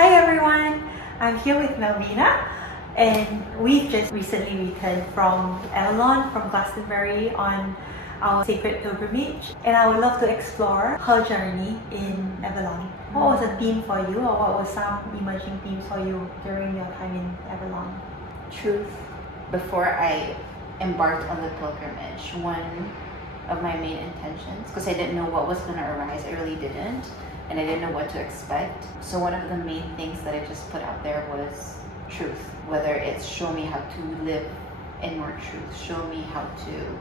Hi everyone, I'm here with Malvina and we've just recently returned from Avalon, from Glastonbury on our sacred pilgrimage, and I would love to explore her journey in Avalon. What was the theme for you, or what were some emerging themes for you during your time in Avalon? Truth. Before I embarked on the pilgrimage, one of my main intentions, because I didn't know what was going to arise, I really didn't, and I didn't know what to expect. So one of the main things that I just put out there was truth. Whether it's show me how to live in more truth, show me how to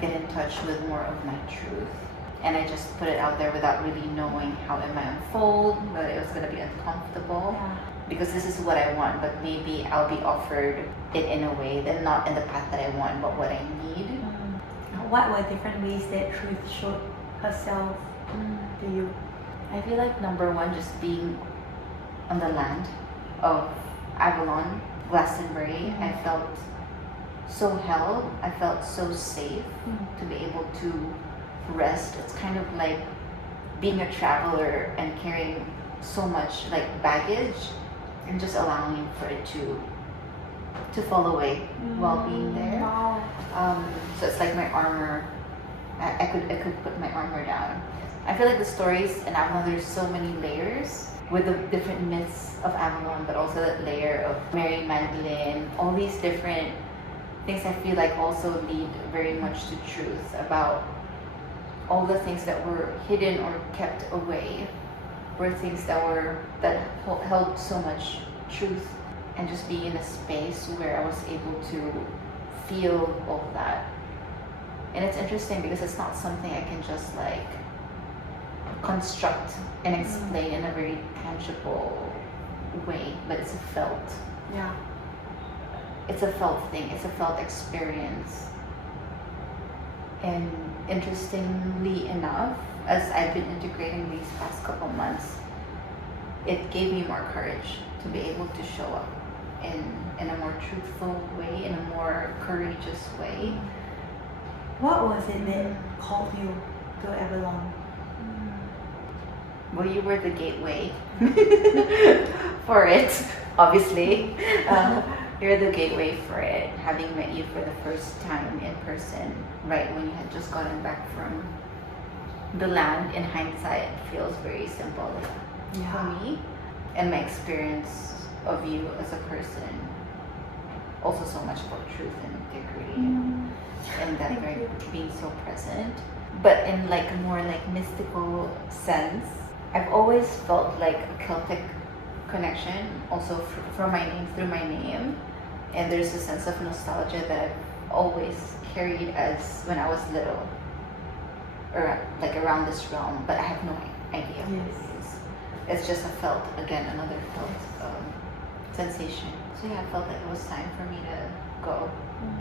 get in touch with more of my truth. And I just put it out there without really knowing how it might unfold, whether it was going to be uncomfortable. Yeah. Because this is what I want, but maybe I'll be offered it in a way that not in the path that I want, but what I need. What were different ways that truth showed herself to you? I feel like number one, just being on the land of Avalon, Glastonbury, I felt so held. I felt so safe to be able to rest. It's kind of like being a traveler and carrying so much like baggage and just allowing for it to fall away while being there. Wow. So it's like my armor. I could put my armor down. I feel like the stories in Avalon, there's so many layers with the different myths of Avalon, but also that layer of Mary Magdalene, all these different things I feel like also lead very much to truth about all the things that were hidden or kept away were things that held so much truth, and just being in a space where I was able to feel all of that. And it's interesting because it's not something I can just like construct and explain in a very tangible way, but it's a felt. Yeah. It's a felt thing. It's a felt experience. And interestingly enough, as I've been integrating these past couple months, it gave me more courage to be able to show up in a more truthful way, in a more courageous way. What was it that called you to Avalon? Well, you were the gateway for it, obviously. You're the gateway for it, having met you for the first time in person, right when you had just gotten back from the land. In hindsight, it feels very symbolic for me. And my experience of you as a person, also so much about truth and integrity and that very being so present. But in like a more like mystical sense, I've always felt like a Celtic connection, also from my name, through my name. And there's a sense of nostalgia that I've always carried as when I was little, or like around this realm, but I have no idea what it is. It's just another felt sensation. So yeah, I felt like it was time for me to go.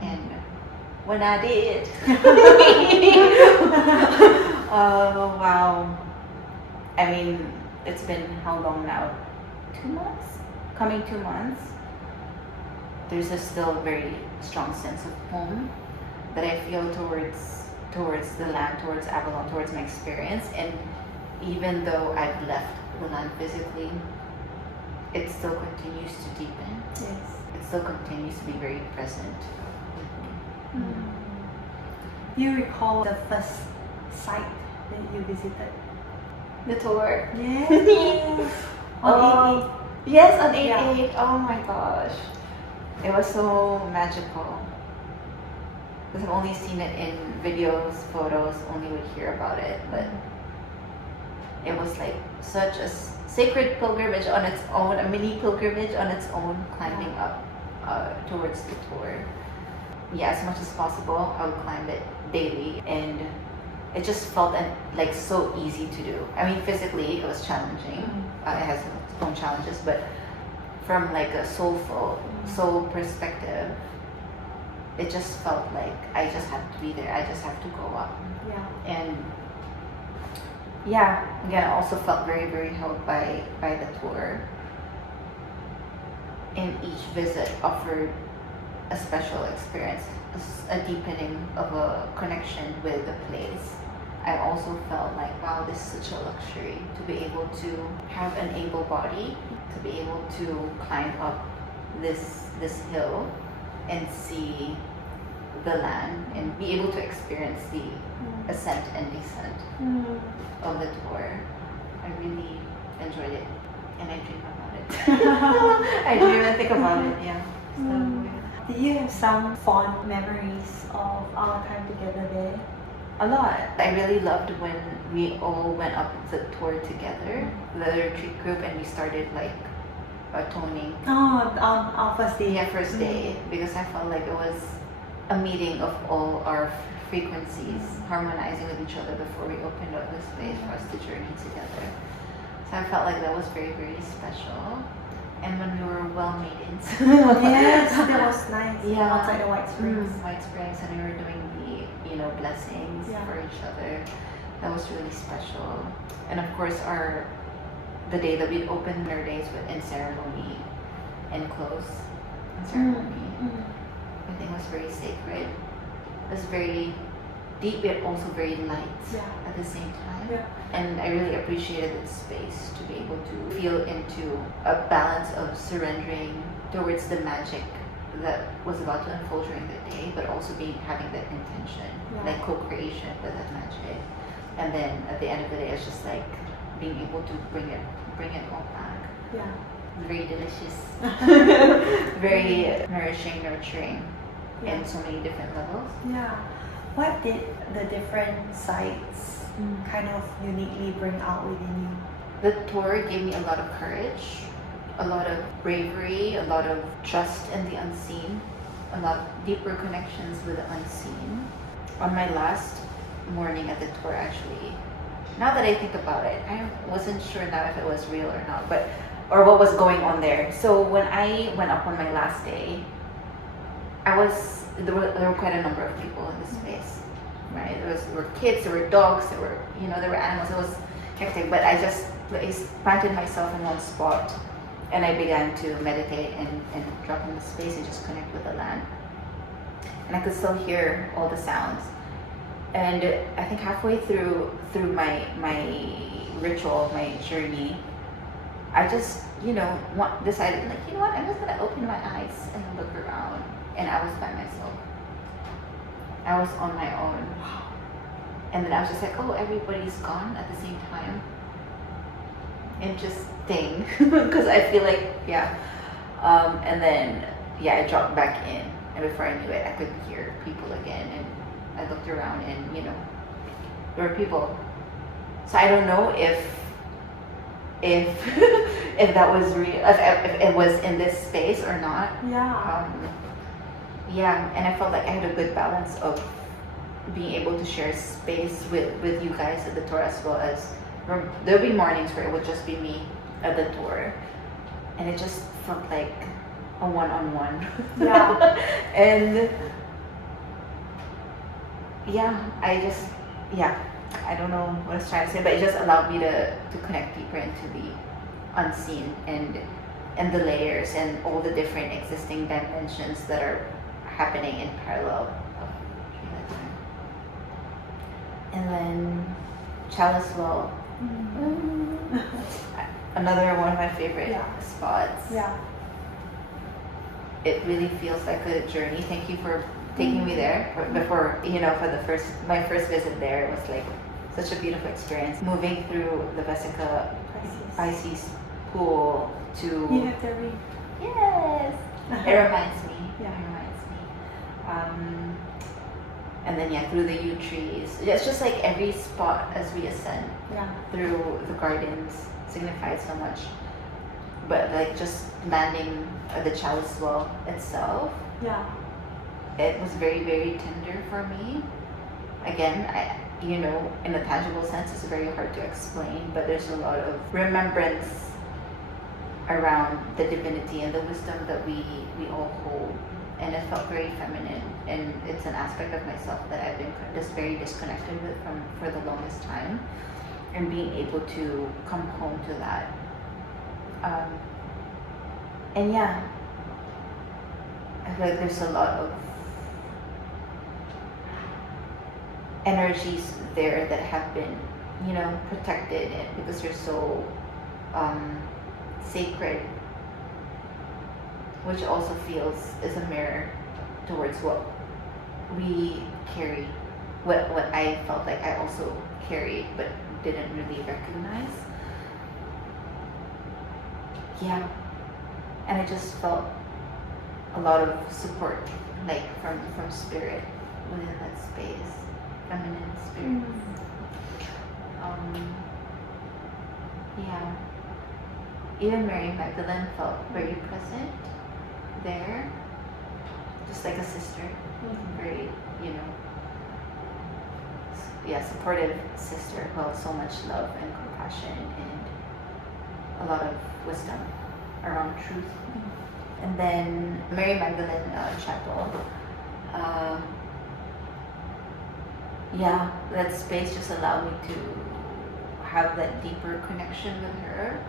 And when I did, oh wow. I mean, it's been how long now? 2 months? Coming 2 months. There's still a very strong sense of home that I feel towards the land, towards Avalon, towards my experience. And even though I've left the land physically, it still continues to deepen. Yes. It still continues to be very present. Do you recall the first site that you visited? The tour. Yes. Oh, yes, on 8/8. Yeah. Oh my gosh. It was so magical. Because I've only seen it in videos, photos, only would hear about it. But it was like such a sacred pilgrimage on its own, a mini pilgrimage on its own, climbing up towards the tour. Yeah, as much as possible, I would climb it daily. And it just felt like so easy to do. I mean, physically it was challenging. It has its own challenges, but from like a soul perspective, it just felt like I just have to be there. I just have to go up. Yeah. And yeah, again, I also felt very, very held by the tour. And each visit offered a special experience, a deepening of a connection with the place. I also felt like, wow, this is such a luxury to be able to have an able body, to be able to climb up this hill and see the land and be able to experience the ascent and descent of the tour. I really enjoyed it, and I dream about it. I dream and think about it, yeah. So, Do you have some fond memories of our time together there? a lot. I really loved when we all went up the tour together, the retreat group, and we started like toning. Oh, on our first day. Yeah, first day, because I felt like it was a meeting of all our frequencies harmonizing with each other before we opened up the space for us to journey together. So I felt like that was very, very special. And when we were well maidens. Yes, that was nice. Yeah. Outside the White Springs. White Springs, and we were doing the, you know, blessings for each other. That was really special. And of course, the day that we'd open our days with in ceremony and close in ceremony, I think was very sacred. It was very deep, yet also very light at the same time. Yeah. And I really appreciated the space to be able to feel into a balance of surrendering towards the magic that was about to unfold during the day, but also having that intention, like co-creation with that magic. And then at the end of the day, it's just like being able to bring it all back. Yeah. Very delicious, very nourishing, nurturing, in so many different levels. Yeah. What did the different sites kind of uniquely bring out within you? The tour gave me a lot of courage, a lot of bravery, a lot of trust in the unseen, a lot of deeper connections with the unseen. On my last morning at the tour, actually, now that I think about it, I wasn't sure now if it was real or not, or what was going on there. So when I went up on my last day, there were quite a number of people in this space, right? There were kids, there were dogs, there were animals. It was hectic, but I planted myself in one spot, and I began to meditate and drop in the space and just connect with the land. And I could still hear all the sounds. And I think halfway through my ritual, my journey, I just decided, like, you know what, I'm just gonna open my eyes and look around. And I was by myself. I was on my own. And then I was just like, oh, everybody's gone at the same time. Interesting. Because I feel like, and then, I dropped back in. And before I knew it, I could hear people again. And I looked around and, there were people. So I don't know if if that was real, if it was in this space or not. And I felt like I had a good balance of being able to share space with you guys at the tour, as well as there'll be mornings where it would just be me at the tour, and it just felt like a one-on-one. And I don't know what I was trying to say, but it just allowed me to connect deeper into the unseen and the layers and all the different existing dimensions that are happening in parallel during that time. And then Chalice Well, another one of my favorite spots. It really feels like a journey. Thank you for taking me there. Before, for my first visit there, it was like such a beautiful experience. Moving through the Vesica Pisces pool to... You have the ring. Yes! It reminds me. And then through the yew trees. It's just like every spot as we ascend through the gardens signifies so much. But like just landing at the Chalice Well itself, it was very, very tender for me. Again, in a tangible sense, it's very hard to explain, but there's a lot of remembrance around the divinity and the wisdom that we all hold. And it felt very feminine, and it's an aspect of myself that I've been just very disconnected with for the longest time, and being able to come home to that. I feel like there's a lot of energies there that have been, protected, and because they're so sacred, which also feels is a mirror towards what we carry, what I felt like I also carried but didn't really recognize. Yeah, and I just felt a lot of support, like from spirit within that space, feminine spirit. Yeah, even Mary Magdalene felt very present there, just like a sister, very, supportive sister who has so much love and compassion and a lot of wisdom around truth. And then Mary Magdalene Chapel, that space just allowed me to have that deeper connection with her,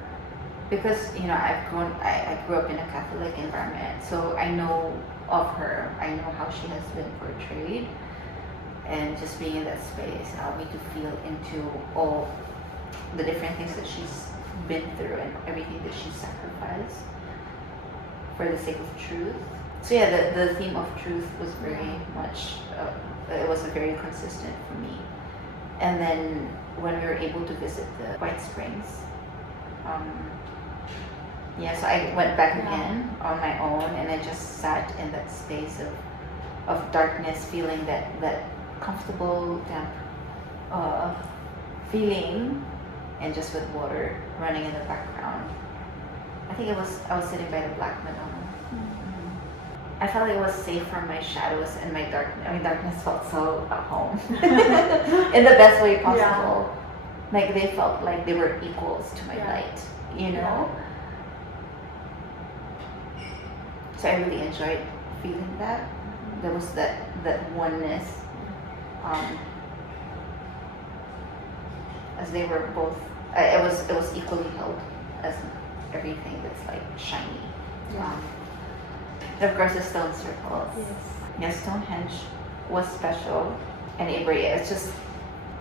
because I grew up in a Catholic environment, so I know of her, I know how she has been portrayed, and just being in that space allowed me to feel into all the different things that she's been through and everything that she sacrificed for the sake of truth. So the theme of truth was very much, it was very consistent for me. And then when we were able to visit the White Springs, so I went back again on my own, and I just sat in that space of darkness, feeling that comfortable, damp feeling, and just with water running in the background. I think I was sitting by the Black Madonna. I felt like it was safe from my shadows and my darkness felt so at home in the best way possible. Like they felt like they were equals to my light, So I really enjoyed feeling that. There was that oneness, as they were both. It was equally held as everything that's like shiny. And of course, the stone circles. Yes, Stonehenge was special, and it's just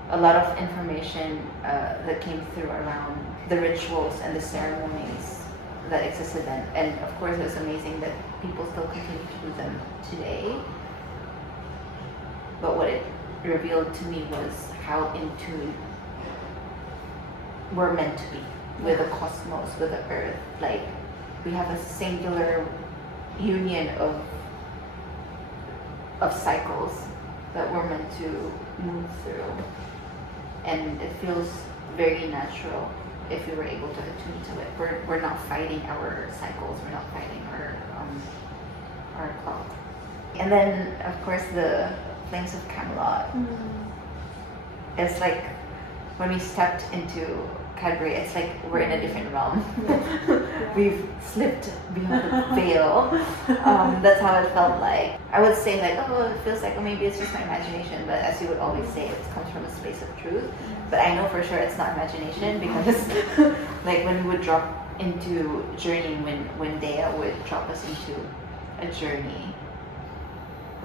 a lot of information that came through around the rituals and the ceremonies that existed then. And of course, it was amazing that people still continue to do them today. But what it revealed to me was how in tune we're meant to be with the cosmos, with the earth. Like we have a singular union of cycles that we're meant to move through, and it feels very natural if we were able to attune to it. We're not fighting our cycles, we're not fighting our clock. And then of course the Flames of Camelot. It's like when we stepped into Cadbury, it's like we're in a different realm. We've slipped beyond the veil. That's how it felt like. I would say like, it feels like, maybe it's just my imagination, but as you would always say, it comes from a space of truth. But I know for sure it's not imagination, because like when we would drop into journeying, when Dea would drop us into a journey,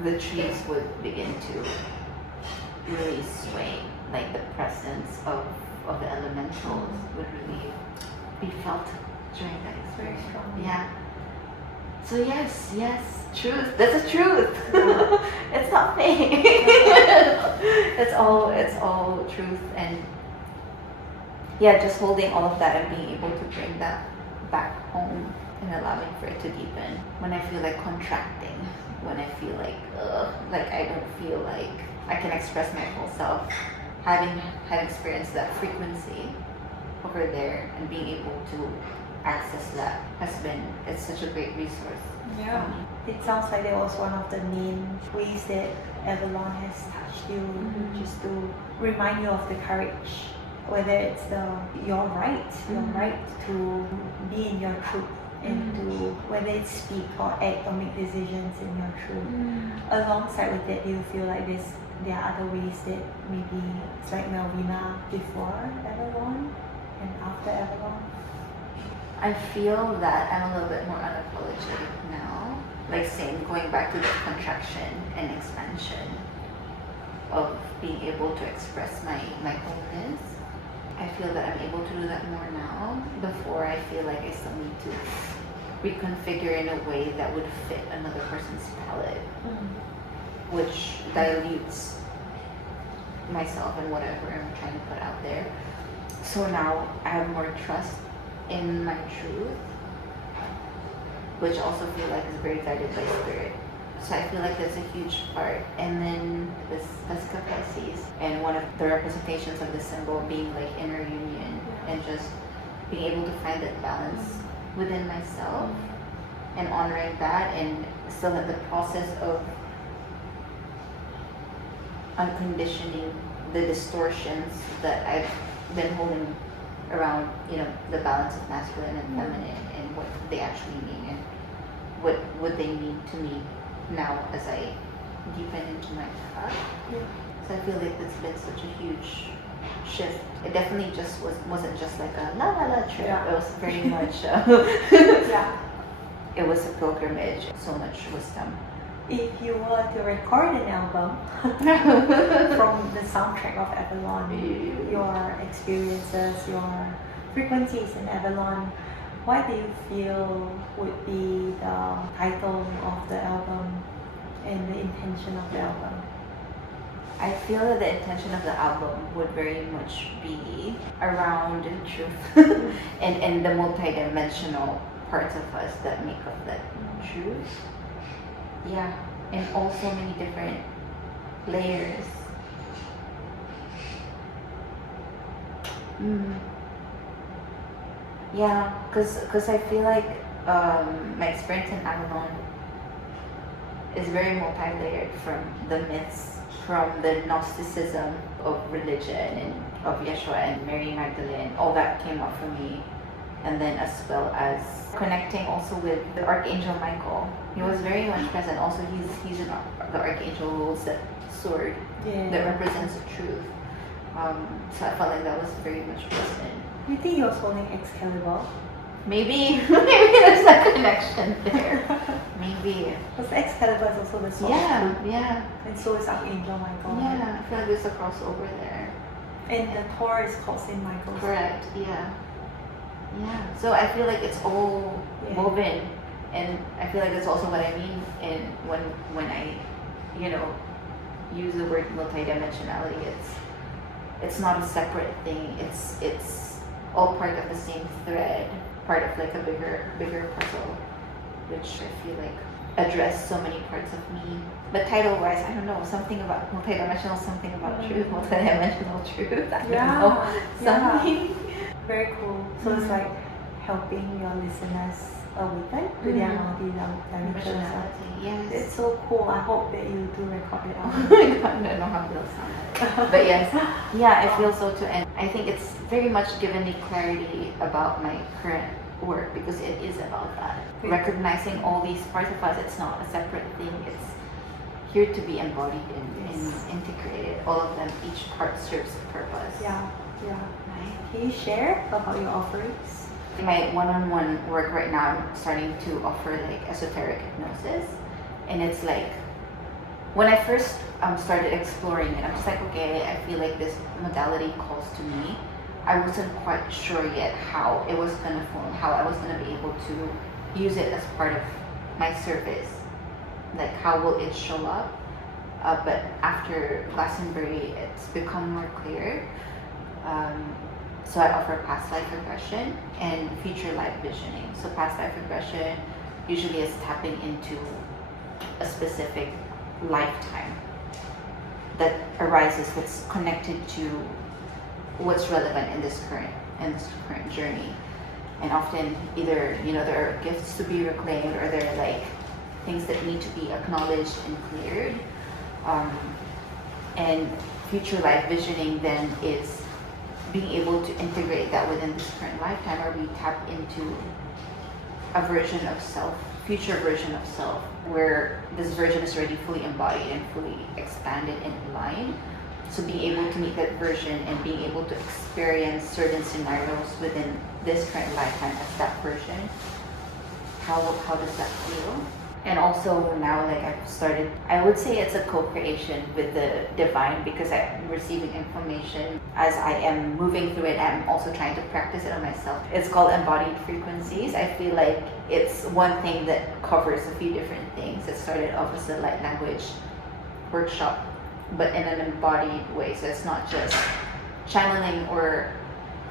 the trees would begin to really sway, like the presence of the elementals would really be felt during that experience. Yeah. So yes, truth. That's a truth. It's not fake. It's all truth, and just holding all of that and being able to bring that back home and allowing for it to deepen. When I feel like contracting, when I feel like I don't feel like I can express my full self, having had experienced that frequency over there and being able to access that it's such a great resource. It sounds like that was one of the main ways that Avalon has touched you, just to remind you of the courage, whether it's your right to be in your truth, and to whether it's speak or act or make decisions in your truth. Alongside with that, do you feel like there are other ways that maybe it's like Malvina before Avalon and after Avalon? I feel that I'm a little bit more unapologetic now. Like saying, going back to the contraction and expansion. of being able to express my wholeness. I feel that I'm able to do that more now. Before, I feel like I still need to reconfigure in a way that would fit another person's palette, which dilutes myself and whatever I'm trying to put out there. So now I have more trust in my truth, which also feel like is very guided by spirit. So I feel like that's a huge part. And then this Vesica Pisces, and one of the representations of the symbol being like inner union, and just being able to find that balance within myself and honoring that, and still in the process of unconditioning the distortions that I've been holding around, the balance of masculine and feminine, and what they actually mean, and what would they mean to me now as I deepen into my path. So I feel like it's been such a huge shift. It definitely just wasn't just like a la la la trip. It was very much it was a pilgrimage. So much wisdom. If you were to record an album from the soundtrack of Avalon, your experiences, your frequencies in Avalon, what do you feel would be the title of the album and the intention of the album? I feel that the intention of the album would very much be around truth and the multidimensional parts of us that make up that truth. Yeah, and also many different layers. Yeah, because I feel like my experience in Avalon is very multi-layered, from the myths, from the Gnosticism of religion and of Yeshua and Mary Magdalene. All that came up for me, and then as well as connecting also with the Archangel Michael. He was very much present. Also, he's the Archangel who holds that sword that represents the truth. So I felt like that was very much present. You think he was holding Excalibur? Maybe there's that connection there. Maybe. Because Excalibur is also the sword. Yeah. And so is Archangel Michael. Yeah, I feel like there's a crossover there. And the Thor is called Saint Michael. Correct. Yeah. So I feel like it's all woven, and I feel like that's also what I mean in when I, use the word multidimensionality. It's not a separate thing. It's all part of the same thread, part of like a bigger puzzle, which I feel like address so many parts of me. But title-wise, I don't know, something about multidimensional, something about truth, multidimensional truth. I don't know, something. Very cool. So it's like helping your listeners awaken to their multidimensionality. Yes. It's so cool. I hope that you do record it out. I don't know how it'll sound. But yes, I feel so too. And I think it's very much given me clarity about my current work, because it is about that. Recognizing all these parts of us, it's not a separate thing. It's here to be embodied and integrated. All of them, each part serves a purpose. Yeah. Can you share about your offerings? My one-on-one work right now, I'm starting to offer like esoteric hypnosis, and it's like when I first started exploring it, I'm just like, okay, I feel like this modality calls to me. I wasn't quite sure yet how it was gonna form, how I was gonna be able to use it as part of my service, like how will it show up. But after Glastonbury, it's become more clear. So I offer past life regression and future life visioning. So past life regression usually is tapping into a specific lifetime that arises, that's connected to what's relevant in this current journey. And often either there are gifts to be reclaimed, or there are like things that need to be acknowledged and cleared. And future life visioning then is being able to integrate that within this current lifetime, where we tap into a version of self, future version of self, where this version is already fully embodied and fully expanded and aligned. So being able to meet that version and being able to experience certain scenarios within this current lifetime as that version, how does that feel? And also now, like, I've started, I would say it's a co-creation with the divine, because I'm receiving information as I am moving through it. I'm also trying to practice it on myself. It's called embodied frequencies. I feel like it's one thing that covers a few different things. It started off as a light language workshop, but in an embodied way. So it's not just channeling or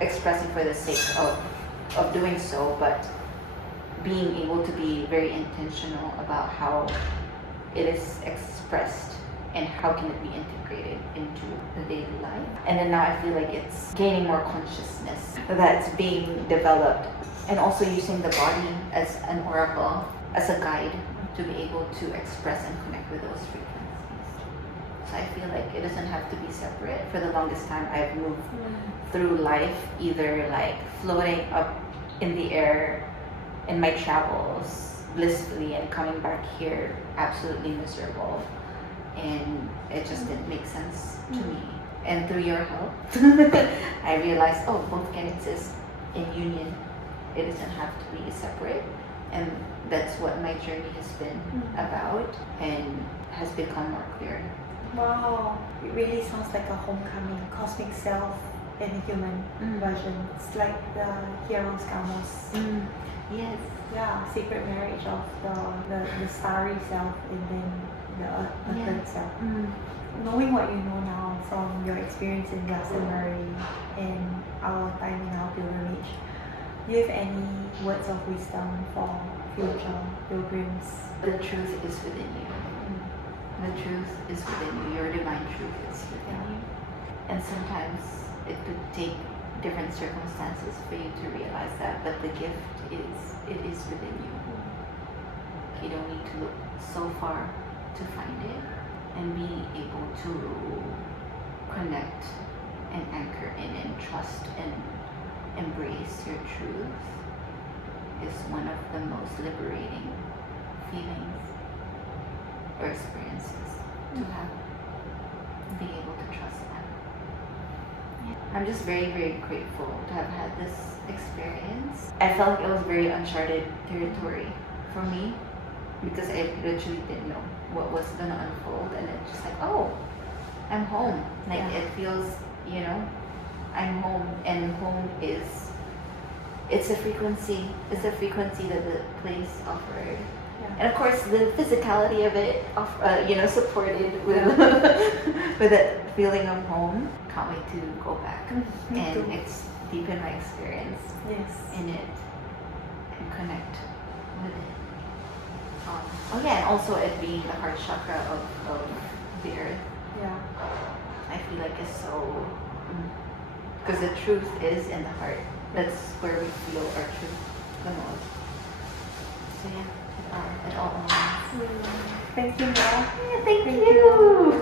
expressing for the sake of doing so, but being able to be very intentional about how it is expressed and how can it be integrated into the daily life. And then now I feel like it's gaining more consciousness that's being developed, and also using the body as an oracle, as a guide to be able to express and connect with those frequencies. So I feel like it doesn't have to be separate. For the longest time, I've moved through life either like floating up in the air in my travels blissfully and coming back here absolutely miserable, and it just didn't make sense to me. And through your help I realized, oh, both can exist in union. It doesn't have to be separate, and that's what my journey has been about, and has become more clear. Wow, it really sounds like a homecoming, cosmic self and a human version. It's like the hero's Gamos. Yes. Yeah, sacred marriage of the starry self and then the earth self. Knowing what you know now from your experience in Glastonbury and our time in our pilgrimage, do you have any words of wisdom for future pilgrims? The truth is within you. The truth is within you. Your divine truth is within you. And sometimes it could take different circumstances for you to realize that, but the gift is within you. You don't need to look so far to find it, and be able to connect and anchor in and trust and embrace your truth is one of the most liberating feelings or experiences to have. Being able to trust that. I'm just very, very grateful to have had this experience. I felt like it was very uncharted territory for me, because I literally didn't know what was gonna unfold, and it's just like, oh, I'm home. Like it feels, I'm home, and home it's a frequency. It's a frequency that the place offered. And of course, the physicality of it, supported with with that feeling of home. Can't wait to go back and deepen my experience in it and connect with it. And also it being the heart chakra of the earth. Yeah. I feel like it's so, because the truth is in the heart. That's where we feel our truth the most. So yeah. It all aligns. Thank you, Mel. Thank you.